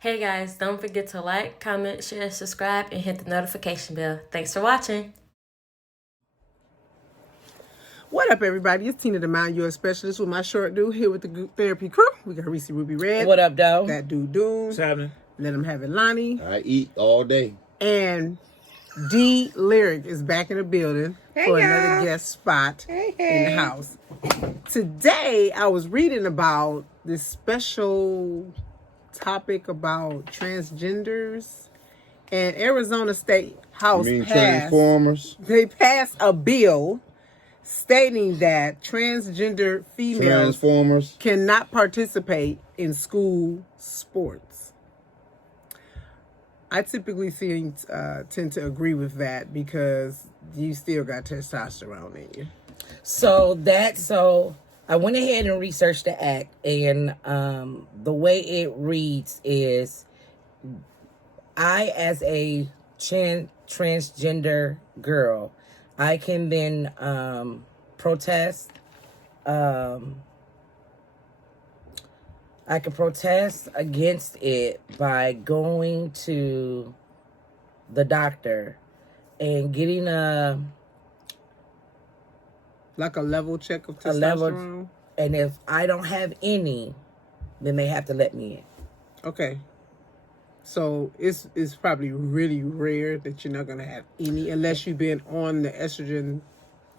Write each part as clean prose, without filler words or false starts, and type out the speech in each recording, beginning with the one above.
Hey guys, don't forget to like, comment, share, subscribe, and hit the notification bell. Thanks for watching. What up, everybody? It's Tina, the Mind Your Specialist, with my short dude here with the Good Therapy crew. We got Reese Ruby Red. What up, though? That dude Doom. What's happening? Let him have it, Lonnie. I eat all day. And D Lyric is back in the building for another guest spot in the house. Today, I was reading about this special topic about transgenders, and Arizona State House Transformers? They passed a bill stating that transgender females Transformers cannot participate in school sports. I typically tend to agree with that because you still got testosterone in you. So I went ahead and researched the act, and the way it reads is, I, as a transgender girl, I can then protest. I can protest against it by going to the doctor and getting like a level check of testosterone. And if I don't have any, then they have to let me in. Okay. So it's probably really rare that you're not going to have any unless you've been on the estrogen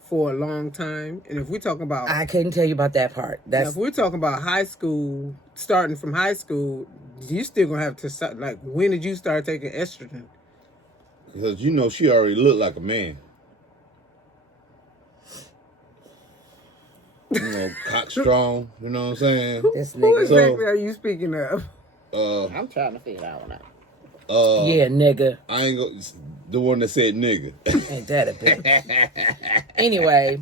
for a long time. And if we're talking about... I couldn't tell you about that part. If we're talking about high school, starting from high school, you still going to have to... Like, when did you start taking estrogen? Because, you know, she already looked like a man. You know, cock strong, you know what I'm saying? Who exactly are you speaking of? I'm trying to figure that one out. Yeah, nigga. I ain't go the one that said nigga. Ain't that a bitch? Anyway.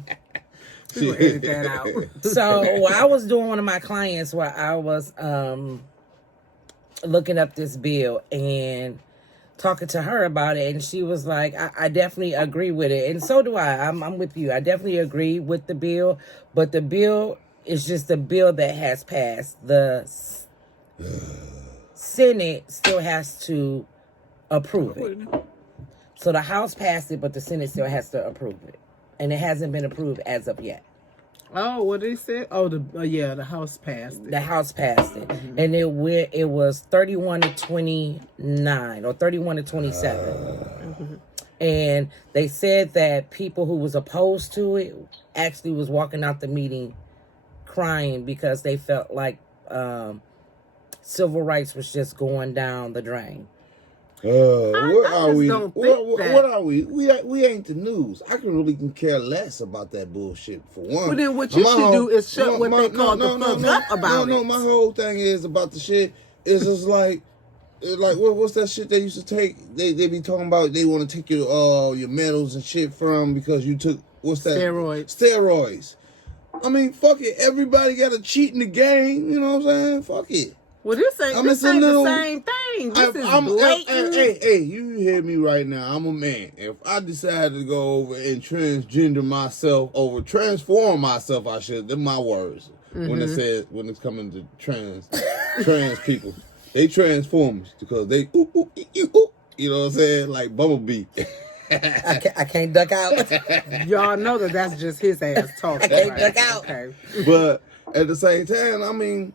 We will edit that out. So I was doing one of my clients where I was looking up this bill and talking to her about it, and she was like, I definitely agree with it. And so do I. I'm with you. I definitely agree with the bill, but the bill is just a bill that has passed. The Senate still has to approve it. So the House passed it, but the Senate still has to approve it. And it hasn't been approved as of yet. Oh, what they said? Oh, the House passed it. The House passed it. Mm-hmm. And it was 31 to 29 or 31 to 27. Mm-hmm. And they said that people who was opposed to it actually was walking out the meeting crying because they felt like civil rights was just going down the drain. What are we? What are we? We ain't the news. I can really care less about that bullshit for one. Well, then what you should do is shut what they call the fuck up about it. No, my whole thing is about the shit. It's just like what's that shit they used to take? They be talking about they want to take your medals and shit from because you took what's that? Steroids. I mean, fuck it. Everybody got to cheat in the game. You know what I'm saying? Fuck it. Well, this ain't the same thing. This is blatant. Hey, you hear me right now. I'm a man. If I decide to go over and transform myself, I should. They're my words. Mm-hmm. When it's coming to trans people, they transformers because they you know what I'm saying, like Bumblebee. I can't duck out. Y'all know that's just his ass talking. I can't duck out. Okay. But at the same time, I mean,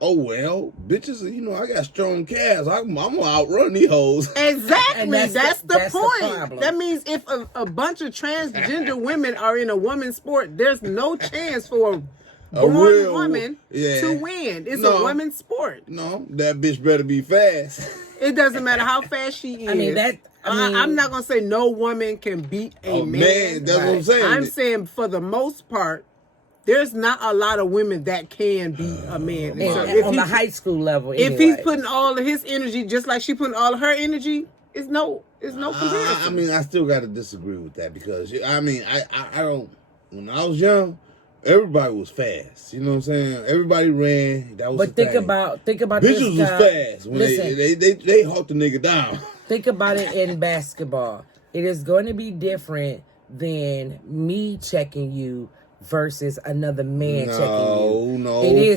oh well, bitches, you know, I got strong calves. I'm gonna outrun these hoes. Exactly. That's the point. That means if a bunch of transgender women are in a woman's sport, there's no chance for a real woman to win. It's a women's sport. No, that bitch better be fast. It doesn't matter how fast she is. I'm not gonna say no woman can beat a man. That's what I'm saying. I'm saying for the most part, there's not a lot of women that can beat a man. On the high school level, anyway. If he's putting all of his energy, just like she putting all of her energy, it's no comparison. I mean, I still got to disagree with that because I mean, I don't. When I was young, everybody was fast. You know what I'm saying? Everybody ran. That was. But think about bitches was fast when they hawked the nigga down. Think about it in basketball. It is going to be different than me checking you versus another man checking you. No, it is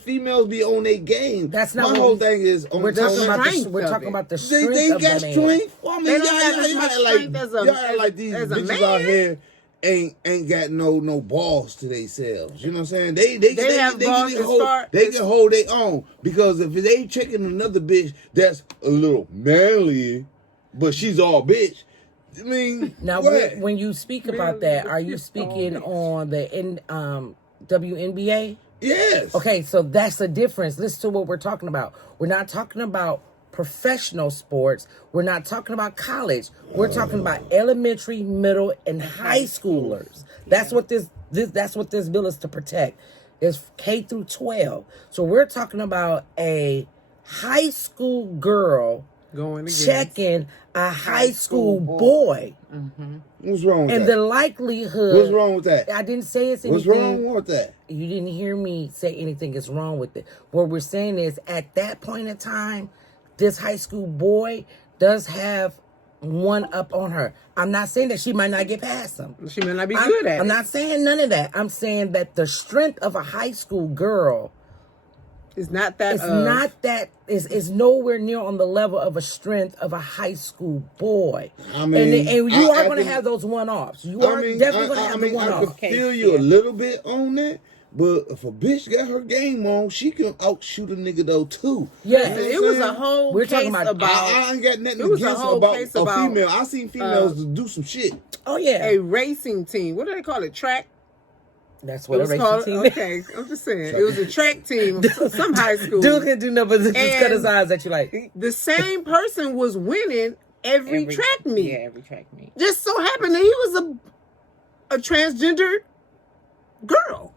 females be on their game. That's not my whole thing is. We're talking about the strength they of got the man. strength. I mean, they don't have as much strength y'all like these as a bitches man. out here ain't got no balls to themselves. You know what I'm saying? They have balls as far they can hold their own, because if they checking another bitch that's a little manly, but she's all bitch. I mean, now when you speak about that, are you speaking on the WNBA? Yes. Okay, so that's the difference. Listen to what we're talking about. We're not talking about professional sports. We're not talking about college. We're talking about elementary, middle, and high schoolers. That's what this bill is to protect. It's K through 12. So we're talking about a high school girl going checking a high school boy. Mm-hmm. What's wrong with that? And the likelihood... What's wrong with that? I didn't say it's anything... What's wrong with that? You didn't hear me say anything is wrong with it. What we're saying is, at that point in time, this high school boy does have one up on her. I'm not saying that she might not get past him. She might not be good at it. I'm not saying none of that. I'm saying that the strength of a high school girl is not that. It's nowhere near on the level of a strength of a high school boy. I mean, and you are going to have those one-offs. You are definitely going to have the one-offs. I can feel you a little bit on that. But if a bitch got her game on, she can outshoot a nigga though too. Yeah, it was a whole. We're talking about. I ain't got nothing against a female. I seen females do some shit. Oh yeah, a racing team. What do they call it? Track. That's what a racing team is. Okay, I'm just saying. It was a track team of some high school. Dude can do nothing but just cut his eyes at you like. The same person was winning every track meet. Yeah, every track meet. Just so happened that he was a transgender girl.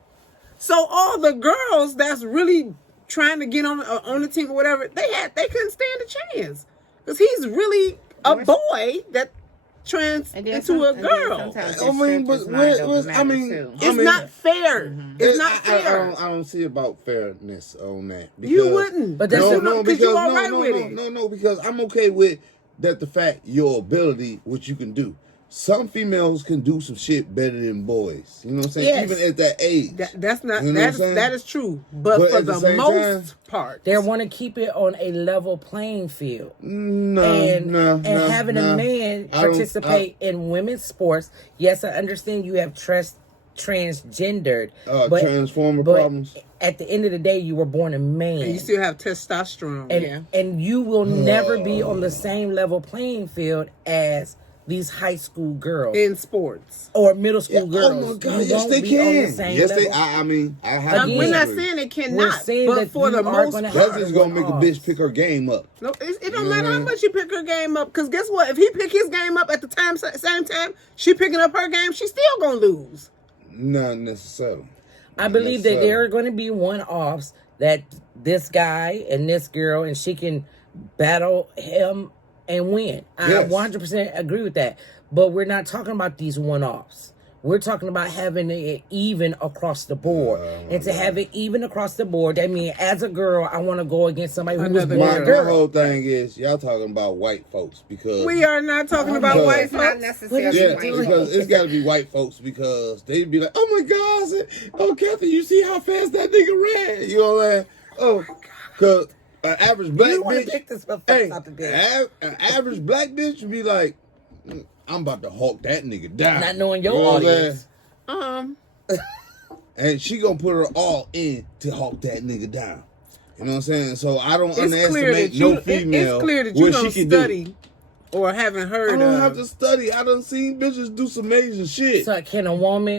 So all the girls that's really trying to get on the team or whatever, they couldn't stand a chance, because he's really a boy that trans into a girl. I mean, but it's not fair. Mm-hmm. It's not fair. I don't see about fairness on that. Because, you wouldn't, but that's because I'm okay with that. The fact your ability, what you can do. Some females can do some shit better than boys. You know what I'm saying? Yes. Even at that age. That's not. You know that is true. But for the most part, they want to keep it on a level playing field. No, having a man participate in women's sports. Yes, I understand you have transgendered, transformer problems. At the end of the day, you were born a man. And you still have testosterone. And you will never be on the same level playing field as these high school girls in sports or middle school girls. Oh my God! Yes, they can. We're not saying they cannot. We're saying but that for the most part, that's just gonna make a bitch pick her game up. No, it don't matter how much she pick her game up. Because guess what? If he pick his game up at the same time she picking up her game, she's still gonna lose. Not necessarily. I believe that there are going to be one-offs that this guy and this girl, and she can battle him and win. Yes. I 100% agree with that. But we're not talking about these one-offs. We're talking about having it even across the board. And to have it even across the board, that means as a girl, I want to go against somebody who was born a girl. My whole thing is, y'all talking about white folks because... We are not talking about white folks. Not necessarily. Yeah, because it's got to be white folks because they'd be like, oh my God, oh Kathy, you see how fast that nigga ran? You know what I'm saying? Oh, because an average black bitch... An average black bitch would be like... I'm about to hawk that nigga down. Not knowing your audience. And she gonna put her all in to hawk that nigga down. You know what I'm saying? So I don't underestimate no female. It's clear that you don't study or haven't heard. I don't have to study. I done seen bitches do some amazing shit. So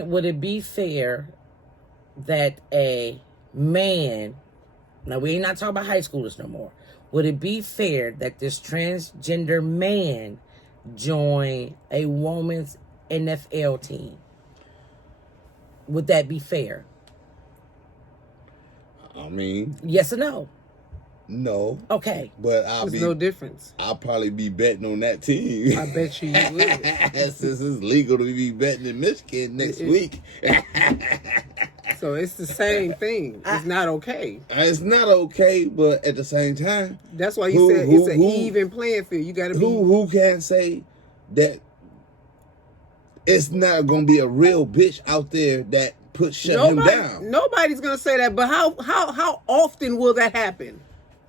would it be fair that a man, now we ain't not talking about high schoolers no more. Would it be fair that this transgender man join a woman's NFL team? Would that be fair? I mean, yes or no? No. Okay. But there's no difference. I'll probably be betting on that team. I bet you would. Since it's legal to be betting in Michigan next week. So it's the same thing. It's not okay. It's not okay, but at the same time, that's why you said it's an even playing field. You got to be. Who can say that it's not gonna be a real bitch out there that shut him down. Nobody's gonna say that, but how often will that happen?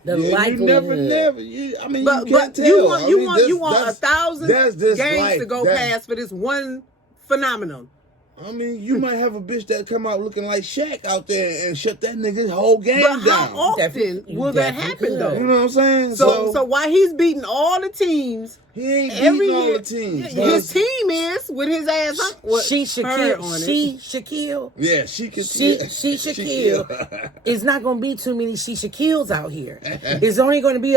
The likelihood. You never. I mean, But you can't tell. You want 1,000 games to go past for this one phenomenon. I mean, you might have a bitch that come out looking like Shaq out there and shut that nigga's whole game down. But how often will that happen, though? You know what I'm saying? So while he's beating all the teams, he ain't beating all the teams. His team is with his ass up. She Shaquille. Yeah, she Shaquille. It's not going to be too many she Shaquilles out here. It's only going to be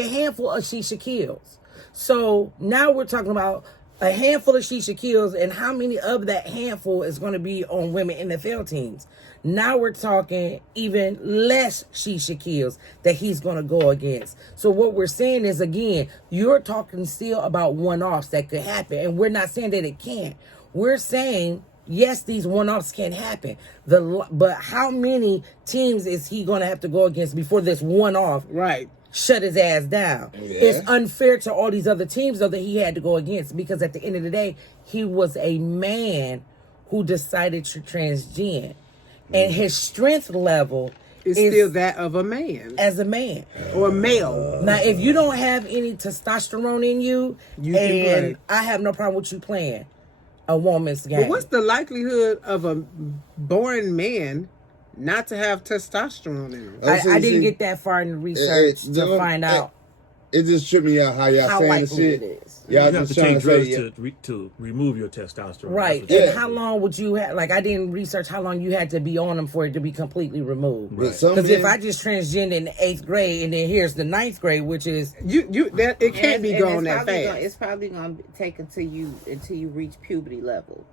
a handful of she Shaquilles. So now we're talking about a handful of she Shaquilles, and how many of that handful is going to be on women NFL teams. Now we're talking even less she Shaquilles that he's going to go against. So what we're saying is, again, you're talking still about one-offs that could happen, and we're not saying that it can't. We're saying, yes, these one-offs can happen. But how many teams is he going to have to go against before this one-off shut his ass down? Yeah. It's unfair to all these other teams, though, that he had to go against, because at the end of the day, he was a man who decided to transgender. And his strength level is still that of a man. As a man. Or a male. Now, if you don't have any testosterone in you can play. I have no problem with you playing a woman's game. But what's the likelihood of a born man not to have testosterone in him? I didn't get that far in the research to find out. It just tripped me out how y'all saying the shit. It is. Y'all you have to change drugs to remove your testosterone. Right. And how long would you have, like, I didn't research how long you had to be on them for it to be completely removed. Because if I just transgender in the 8th grade and then here's the 9th grade, which is it can't be going that fast. It's probably going to take until you reach puberty level.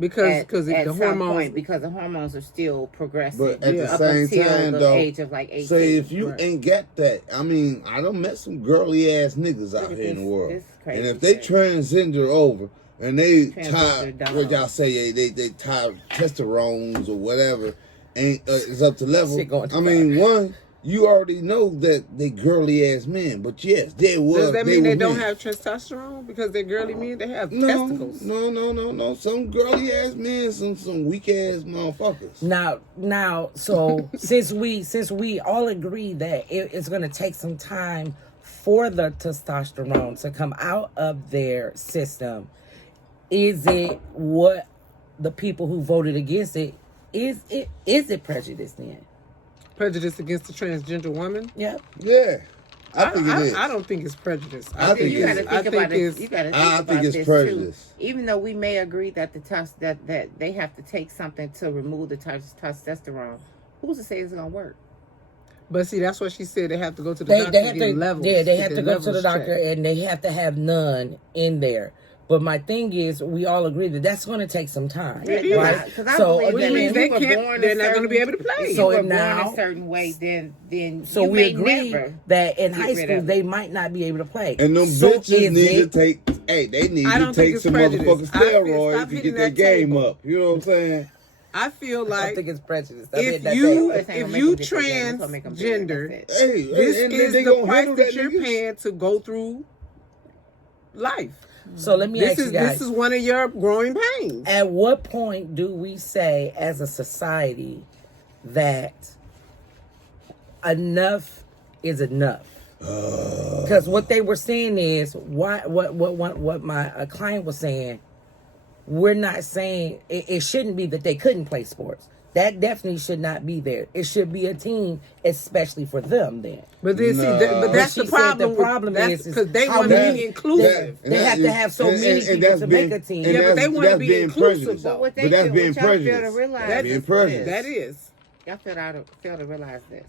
Because at the some hormones, point, because the hormones are still progressing. But at the up same until time, the though, age of like 18. say if you ain't got that, I mean, I done met some girly ass niggas out here in the world, and if they transgender over and they tie what y'all say they tie testosterones or whatever, ain't it's up to level. I mean, one. You already know that they girly ass men, but yes, they were. Does that mean they don't have testosterone because they're girly men? They have testicles. No. Some girly ass men, some weak ass motherfuckers. Now, so since we all agree that it's going to take some time for the testosterone to come out of their system, is it what the people who voted against it is it prejudice then? Prejudice against the transgender woman? Yep. Yeah. I think it is. I don't think it's prejudice. I think you got to think about it. You got to think about it's this prejudice. Too. Even though we may agree that that they have to take something to remove the testosterone, who's to say it's gonna work? But see, that's what she said. They have to go to the doctor to get levels. Yeah, they have to go to the doctor, and they have to have none in there. But my thing is, we all agree that that's going to take some time, right? So which means they're not going to be able to play. So if now, born a certain way, then so we agree that in high school they might not be able to play. And them bitches need to take. Hey, they need to take some motherfucking steroids to get their game up. You know what I'm saying? I feel like I don't think it's prejudice. If you transgender, this is the price that you're paying to go through life. So let me ask you guys. This is one of your growing pains. At what point do we say as a society that enough is enough? Because what they were saying is, what my client was saying, we're not saying, it shouldn't be that they couldn't play sports. That definitely should not be there. It should be a team, especially for them then. But then, but that's the problem. The problem is because they want to be inclusive. They have to have so many people to make a team. Yeah, but they want to be inclusive. But that's being prejudiced. That is. Y'all fail to realize this.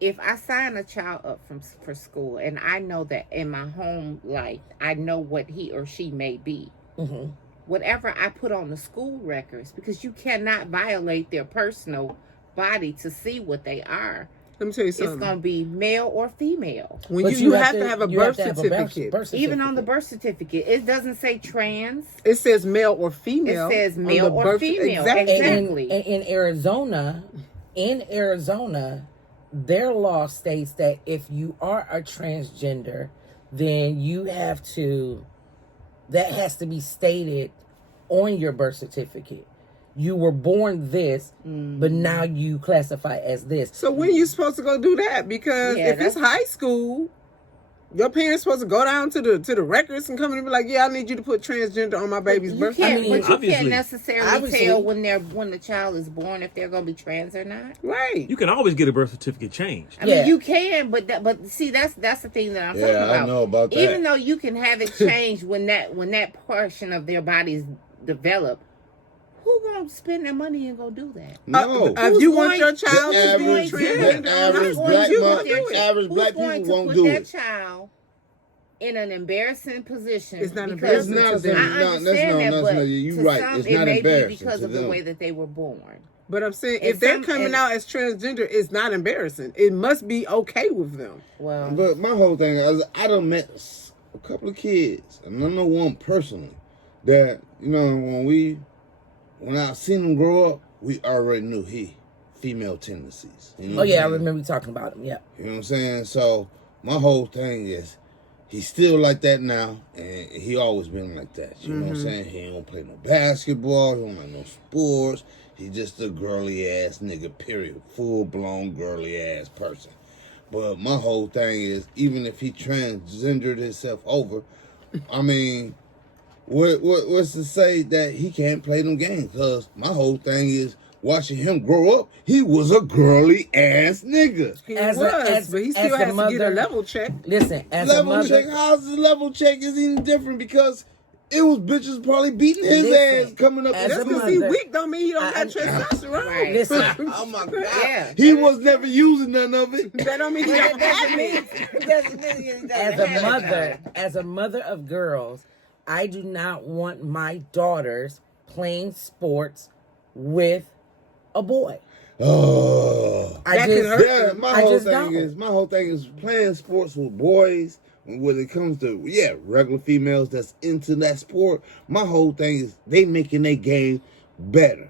If I sign a child up for school, and I know that in my home life, I know what he or she may be. Mm-hmm. Whatever I put on the school records, because you cannot violate their personal body to see what they are. Let me tell you something. It's going to be male or female. When you have to have a birth certificate. Even on the birth certificate, it doesn't say trans. It says male or female. It says male or female. Exactly. In Arizona, their law states that if you are a transgender, then you have to that has to be stated on your birth certificate. You were born this, but now you classify as this. So when you supposed to go do that? Because if it's high school, your parents supposed to go down to the records and come in and be like, "Yeah, I need you to put transgender on my baby's birth." But you obviously. can't necessarily tell when the child is born if they're going to be trans or not. Right. You can always get a birth certificate changed. I mean, you can, but see, that's the thing that I'm talking about. I know about that. Even though you can have it changed when that portion of their bodies develop, who gonna spend their money and go do that? No. If you want your child The to be average transgender, average black people won't do it. Child in an embarrassing position. It's not because embarrassing to them. I understand that, but you're right. some, It's it not may be embarrassing because to of the them. way that they were born. But I'm saying, if they're coming out as transgender, it's not embarrassing. It must be okay with them. Well, But my whole thing is, I done met a couple of kids, and I know one personally that, when I seen him grow up, we already knew female tendencies. You know I remember you talking about him. Yeah. You know what I'm saying? So my whole thing is, he's still like that now, and he always been like that. You know what I'm saying? He ain't gonna play no basketball. He don't like no sports. He just a girly ass nigga. Period. Full blown girly ass person. But my whole thing is, even if he transgendered himself over, I mean, what's to say that he can't play them games? Because my whole thing is, watching him grow up, he was a girly ass nigga. But he still has to get a level check. Listen, as level a mother, check. How's the level check is even different? Because it was bitches probably beating his ass coming up. As Just a because mother, he weak don't mean he don't got testosterone. Right. Listen, Oh my God. Yeah. He was never using none of it. That don't mean he don't have it. as a mother of girls, I do not want my daughters playing sports with a boy. Oh, I my whole thing is playing sports with boys. When it comes to regular females that's into that sport, my whole thing is they making their game better.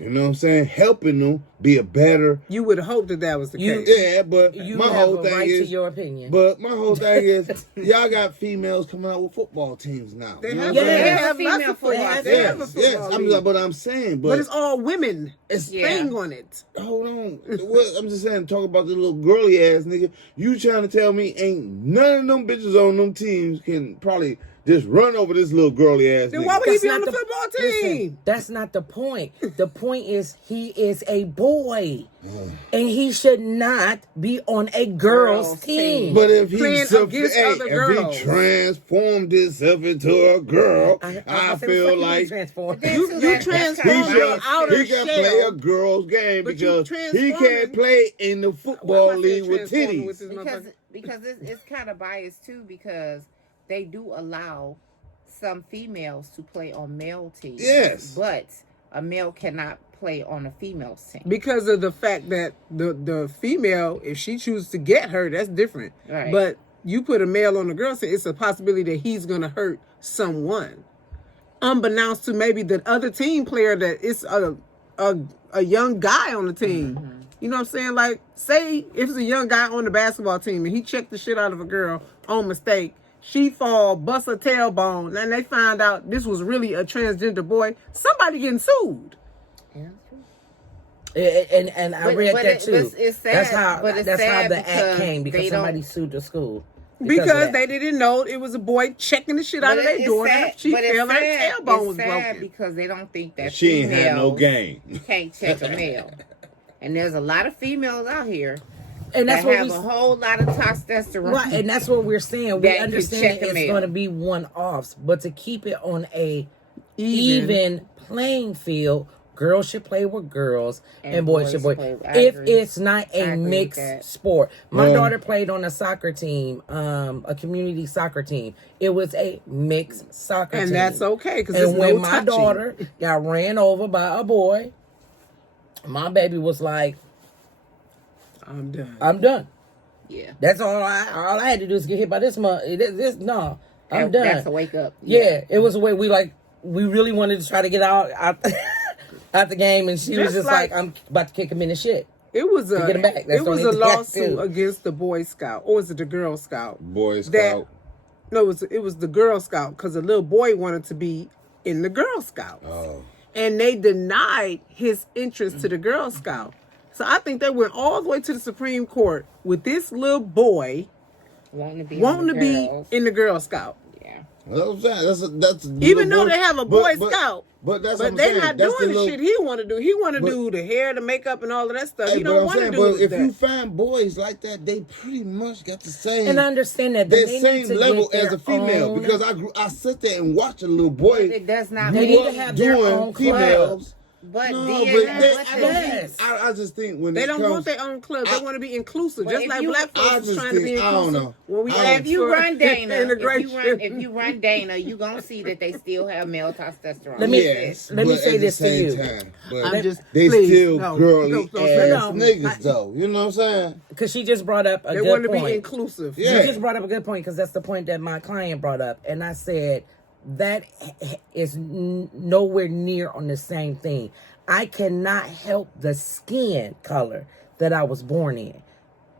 You know what I'm saying? Helping them be a better. You would hope that was the case. Yeah, but You my have whole a thing right is to your opinion. But my whole thing is, y'all got females coming out with football teams now. They You know have, what I'm they saying? have lots of football. They have a football league. But I'm saying, But it's all women. It's thing on it. Hold on. I'm just saying, talk about the little girly ass nigga. You trying to tell me ain't none of them bitches on them teams can probably just run over this little girly ass Then nigga? why would he be on the football team? Listen, that's not the point. The point is he is a boy. And he should not be on a girl's team. But if girls. he transformed himself into a girl, I feel like you transform your outer he can shell. play a girl's game because he can't play in the football league with titties. Because it's kind of biased too, because they do allow some females to play on male teams. Yes. But a male cannot play on a female's team. Because of the fact that the female, if she chooses to get hurt, that's different. Right. But you put a male on a girl, so it's a possibility that he's going to hurt someone. Unbeknownst to maybe the other team player that it's a young guy on the team. Mm-hmm. You know what I'm saying? Like, say if it's a young guy on the basketball team and he checked the shit out of a girl on mistake, she fall, bust her tailbone, and they find out this was really a transgender boy, somebody getting sued. Yeah. And I read that too. It's sad, that's how the act came, because somebody sued the school. Because they didn't know it was a boy checking the shit out of their daughter. She fell, her tailbone was broken. Because they don't think that she ain't had no game. Can't check a male. And there's a lot of females out here and that's that have a whole lot of testosterone. Right, and that's what we're saying. We understand it's going to be one-offs, but to keep it on a even playing field, girls should play with girls and boys should play. If it's not a mixed sport. My daughter played on a soccer team, a community soccer team. It was a mixed soccer team. And that's okay. And when my daughter got ran over by a boy, my baby was like, I'm done. Yeah. That's all I had to do is get hit by this month. I'm done. That's a wake up. Yeah, it was a way we really wanted to try to get out the game, and she was just like, I'm about to kick him in the shit. It was a get him back. That's it was a lawsuit against the Boy Scout, or was it the Girl Scout? Boy Scout. No, it was the Girl Scout because the little boy wanted to be in the Girl Scouts. Oh. And they denied his interest to the Girl Scout. So I think they went all the way to the Supreme Court with this little boy wanting to be in the Girl Scout. Yeah. Well, that's what I'm saying. That's even though they have a Boy Scout. But that's but what they're I'm not saying. doing the shit he want to do. He want to do the hair, the makeup, and all of that stuff. Hey, he don't want to do but if that. you find boys like that, they pretty much got the same. And I understand that the they same need to level get as their a female own, because I sit there and watch a little boy. It does not. They mean need to have their doing own females. But No, then, Yes. I just think when They it don't comes, want their own club. They want to be inclusive, But just if like you- black I folks is just trying to be think- I don't inclusive. know. When we I ask if you for run Dana, integration. if you run Dana, you gonna see that they still have male testosterone. Let me- yes, let me but say at the this to same you. time, but I'm just- they please, still no, girly don't ass say that. niggas though. You know what I'm saying? Because she just brought up a They want good to point. be inclusive. Yeah. She just brought up a good point because that's the point that my client brought up. And I said, that is nowhere near on the same thing. I cannot help the skin color that I was born in.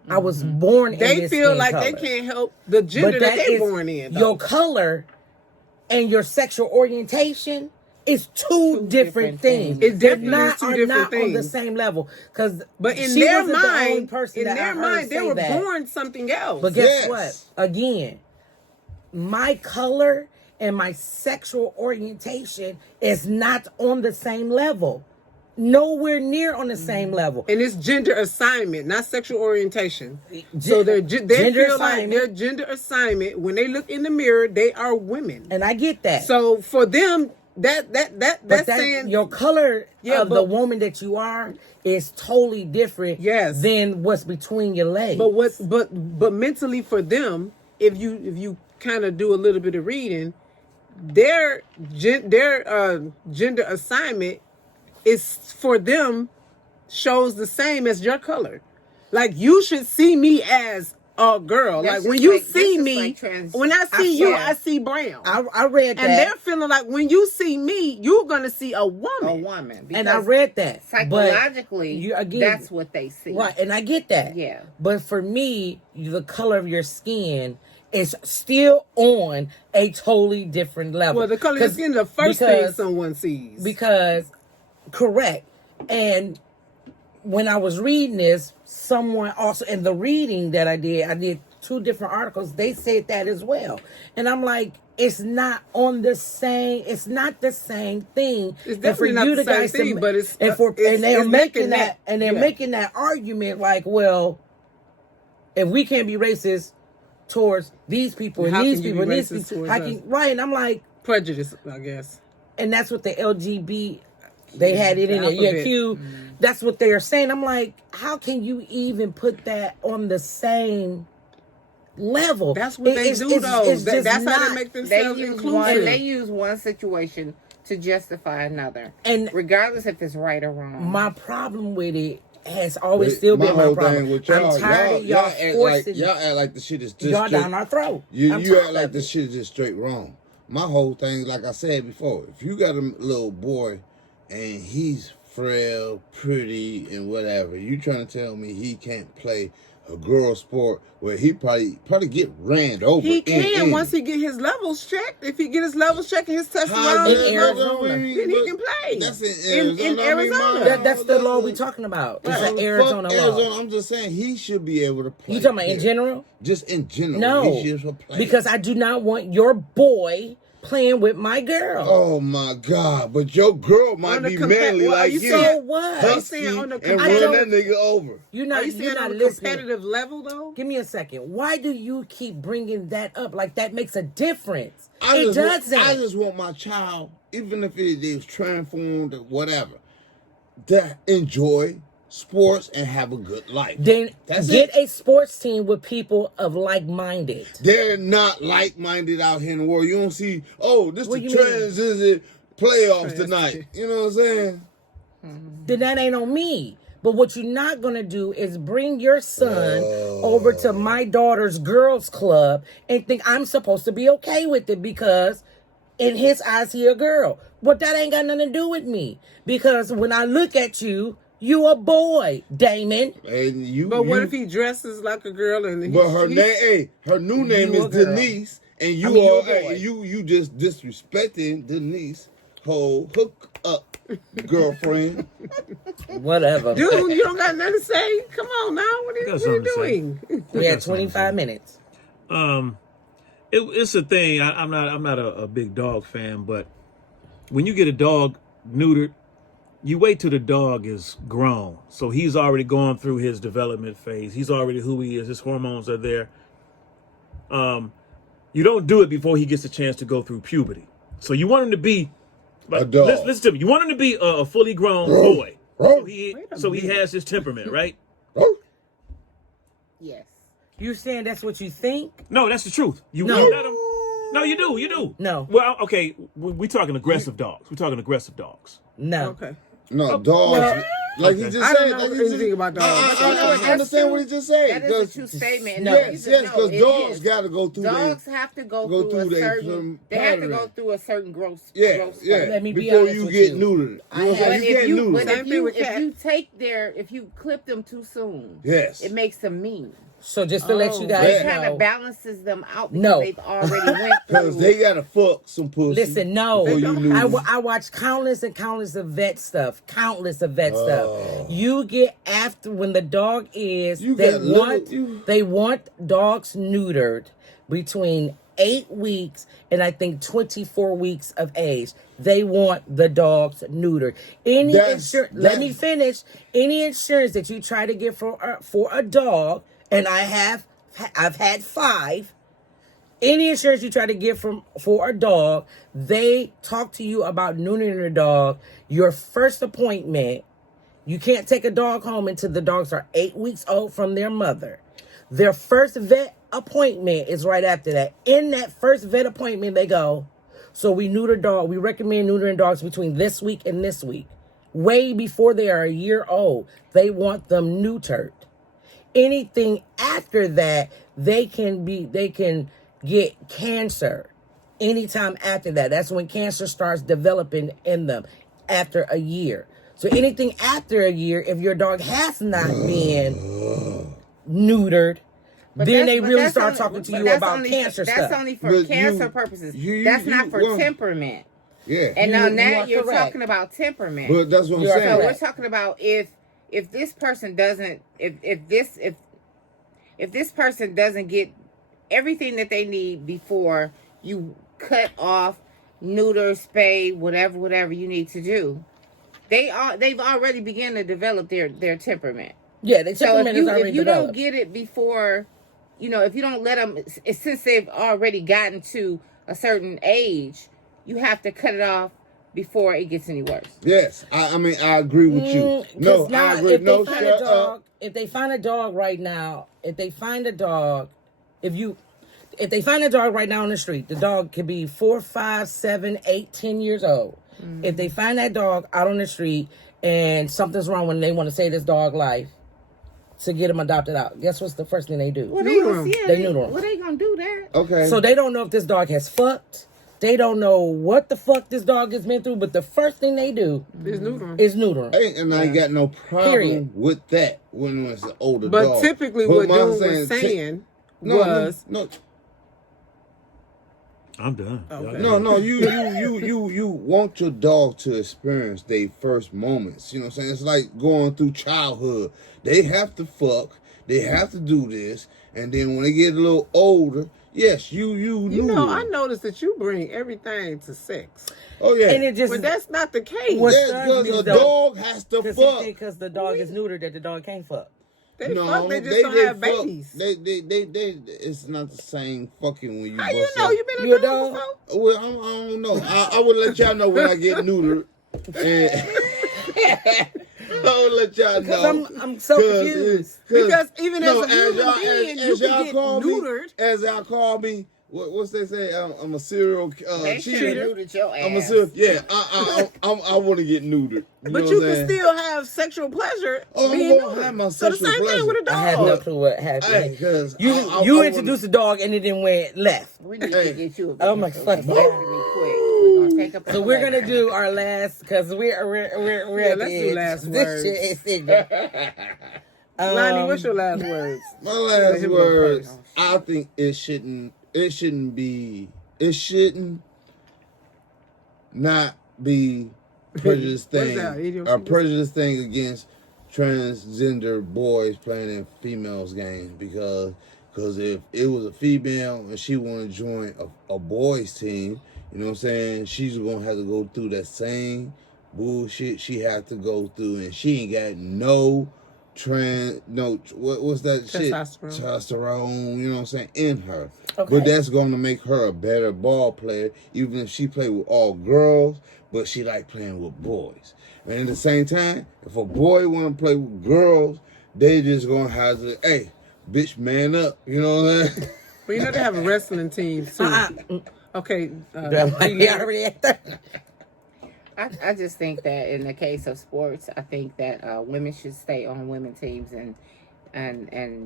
I was born in They this feel skin like color. they can't help the gender that they're is born in. though. Your color and your sexual orientation is two different things. It They're definitely is not, two are different not on the things. same level. But in she their wasn't the only mind, person that I heard they say were that. born something else. But guess Yes. what? Again, my color and my sexual orientation is not on the same level. Nowhere near on the same level. And it's gender assignment, not sexual orientation. Gen- So they gender feel like assignment. their gender assignment. When they look in the mirror, they are women. And I get that. So for them, that's But saying your color Yeah, of the but- woman that you are is totally different Yes. than what's between your legs. but mentally for them, if you kind of do a little bit of reading, their gender assignment is for them shows the same as your color. Like you should see me as a girl. That's Like when just you like- see this is me, like trans- when I see you, yeah. I see brown. I read that. and they're feeling like when you see me, you're gonna see a woman. A woman. and I because read that. But psychologically, you, again, that's what they see. right, and I get that. Yeah. But for me, the color of your skin is still on a totally different level. Well, the color of your skin is the first thing because- someone sees. Because, correct. And when I was reading this, someone also, in the reading that I did 2 different articles, they said that as well. And I'm like, it's not on the same, it's not the same thing. It's And definitely not the same thing, but it's- and it's they're making making that, and they're yeah. making that argument like, well, if we can't be racist towards these people and How these can you people and be these racist people, towards how us? can, right? And I'm like, Prejudice, I guess. and that's what the LGB, they had it in The there. Yeah, alphabet. Q. That's what they are saying. I'm like, how can you even put that on the same level? That's what they do, though. It's just That's how they not. make They themselves use inclusive. they use one situation to justify another, And regardless if it's right or wrong. my problem with it has always But still been my whole problem. thing with y'all, I'm tired of y'all act forcing y'all act like the shit is just y'all straight, down our throat. You I'm you tired act like of this it. shit is just straight wrong. My whole thing, like I said before, if you got a little boy and he's frail, pretty, and whatever, you trying to tell me he can't play a girl sport where he probably get ran over? He can once he get his levels checked. If he get his levels checked and his testosterone, In Arizona. then he can play. That's in In Arizona. Arizona. That's the law we talking about. It's an Arizona law. I'm just saying he should be able to play. You talking about in here. general? Just in general. No, He should play. because I do not want your boy playing with my girl. Oh my God! But your girl might On the be compa- manly well, are like you you. So what? Husky, saying on the and I run don't- that nigga over. You're Are not. you You're saying not on a listening. competitive level, though? Give me a second. Why do you keep bringing that up? Like that makes a difference. I It just doesn't. I just want my child, even if it is transformed or whatever, to enjoy sports and have a good life. Then That's get it. a sports team with people of like-minded. They're not like-minded out here in the world. You don't see, oh, this What the you mean? Transgender playoffs tonight. You know what I'm saying? Then that ain't on me. But what you're not going to do is bring your son over to my daughter's girls club and think I'm supposed to be okay with it because in his eyes, he a girl. But that ain't got nothing to do with me. Because when I look at you, you a boy, Damon. And you, But what you- if he dresses like a girl and But her name, hey, her new name You is a girl. Denise, and you I mean, are you're a boy. you just disrespecting Denise whole hook up girlfriend. Whatever. Dude, you don't got nothing to say? Come on now. What are Got you something to say. doing? We had 25 minutes. It's a thing. I'm not a big dog fan, but when you get a dog neutered, you wait till the dog is grown. So he's already gone through his development phase. He's already who he is. His hormones are there. You don't do it before he gets a chance to go through puberty. So you want him to be like, A dog. Listen to me. You want him to be a fully grown boy. So he has his temperament, right? Yes. You saying that's what you think? No, that's the truth. You No. won't let him. No, you do. You do. No. Well, okay. We're talking aggressive dogs. We're talking aggressive dogs. No. Okay. No, dogs. Like he Okay. just I said. don't know Like he anything about dogs. I understand what he just said. That is a true statement. No. Yes, because it dogs is. got to go through. Dogs have to go through a certain. They have to go through a certain growth. Yeah, growth yeah. spurt. Let me be Before honest you with get you. neutered. I You know what I'm have- saying? You can't neuter. But Same thing with if cats. you take if you clip them too soon, Yes. it makes them mean. So just to let you It guys kind know. of balances them out because No. they've already went Because through. they got to fuck some pussy. Listen, no. Before you neuter. I watch countless and countless of vet stuff. Countless of vet stuff. You get after when the dog is You they got want little- they want dogs neutered between 8 weeks and I think 24 weeks of age. They want the dogs neutered. Any insurance. Let me finish. Any insurance that you try to get for a dog, and I've had 5. Any insurance you try to get for a dog, they talk to you about neutering the dog. Your first appointment, you can't take a dog home until the dogs are 8 weeks old from their mother. Their first vet appointment is right after that. In that first vet appointment, they go, so we recommend neutering dogs between this week and this week. Way before they are a year old, they want them neutered. Anything after that, they can get cancer anytime after that. That's when cancer starts developing in them after a year. So anything after a year, if your dog has not been neutered, then they really start talking to you about cancer stuff. That's only for But cancer purposes. you- That's not for well, temperament. Yeah. And You now are you're correct. talking about temperament. But that's what I'm You are saying. So correct. we're talking about if this person doesn't if this person doesn't get everything that they need before you cut off, neuter, spay, whatever you need to do, they've already begun to develop their temperament. Yeah, the So temperament is if already you developed. don't get it before, if you don't let them, since they've already gotten to a certain age, you have to cut it off before it gets any worse. Yes. I mean, I agree with you. No, now, I agree. if No, they find shut a dog, up. if they find a dog right now, if they find a dog right now on the street, the dog could be 4, 5, 7, 8, 10 years old. If they find that dog out on the street and something's wrong when they want to save this dog life to get him adopted out, guess what's the first thing they do? Well, They neuter him. Well, they gonna do that. Okay. So they don't know if this dog has fucked. They don't know what the fuck this dog has been through, but the first thing they do is neuter him. And I ain't got no problem Period. with that when it's an older But dog. typically But what what I'm June was saying No, was... no, I'm done. Okay. no. You want your dog to experience their first moments. You know what I'm saying? It's like going through childhood. They have to fuck. They have to do this, and then when they get a little older, yes, you knew. I noticed that you bring everything to sex. Oh yeah. And it just But that's not the case. What Yes, stuns me because a though- dog has to fuck. because the dog is neutered that the dog can't fuck. They fuck, they just don't have fuck. babies. They, it's not the same fucking when you. How you bust know? up. You been You a a dog dog? before? Well, I don't know. I would let y'all know when I get neutered. And I would let y'all know. I'm so confused. Because even as a human y'all- being, you can y'all get call neutered. Me, as y'all call me, what's they say? I'm a serial They should cheater. have neutered your ass. I'm a serial. Yeah, I want to get neutered. But you can still have sexual pleasure being I'm gonna neutered. have my So the sexual same thing with a dog. I had no clue what happened. Hey, cause You introduced the dog and it then went left. We need to get you a Oh my fucking vasectomy God. quick. We're gonna take up. So we're gonna do our last because we're Yeah, at let's the do edge. last This words. shit is ignorant. Lonnie, what's your last words? My last Him go words. first. I think it shouldn't. it shouldn't be. It shouldn't not be prejudice thing. A prejudice thing against transgender boys playing in females games because if it was a female and she wanted to join a boys team, you know what I'm saying, she's gonna have to go through that same bullshit she had to go through, and she ain't got what's that shit? Testosterone, you know what I'm saying, in her. Okay. But that's gonna make her a better ball player, even if she play with all girls, but she like playing with boys. And at the same time, if a boy wanna play with girls, they just gonna have to, hey, bitch, man up. You know what I'm saying? But you know they have a wrestling team too. Okay. I just think that in the case of sports, I think that women should stay on women teams and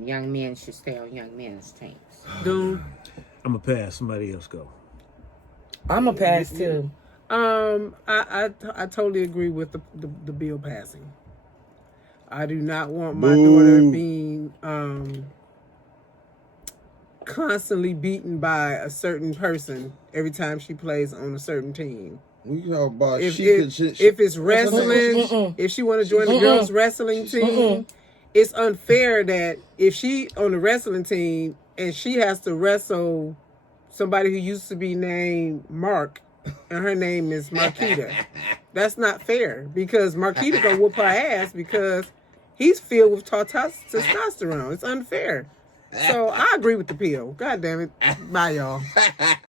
young men should stay on young men's teams. Dude, I'm gonna pass. Somebody else go. I'm gonna pass too. I totally agree with the bill passing. I do not want my daughter being constantly beaten by a certain person every time she plays on a certain team. We talk about if it's wrestling, if she want to join the girls' wrestling team, it's unfair that if she on the wrestling team and she has to wrestle somebody who used to be named Mark and her name is Marquita. That's not fair because Marquita gonna whoop her ass because he's filled with testosterone. It's unfair. So I agree with the pill. God damn it. Bye, y'all.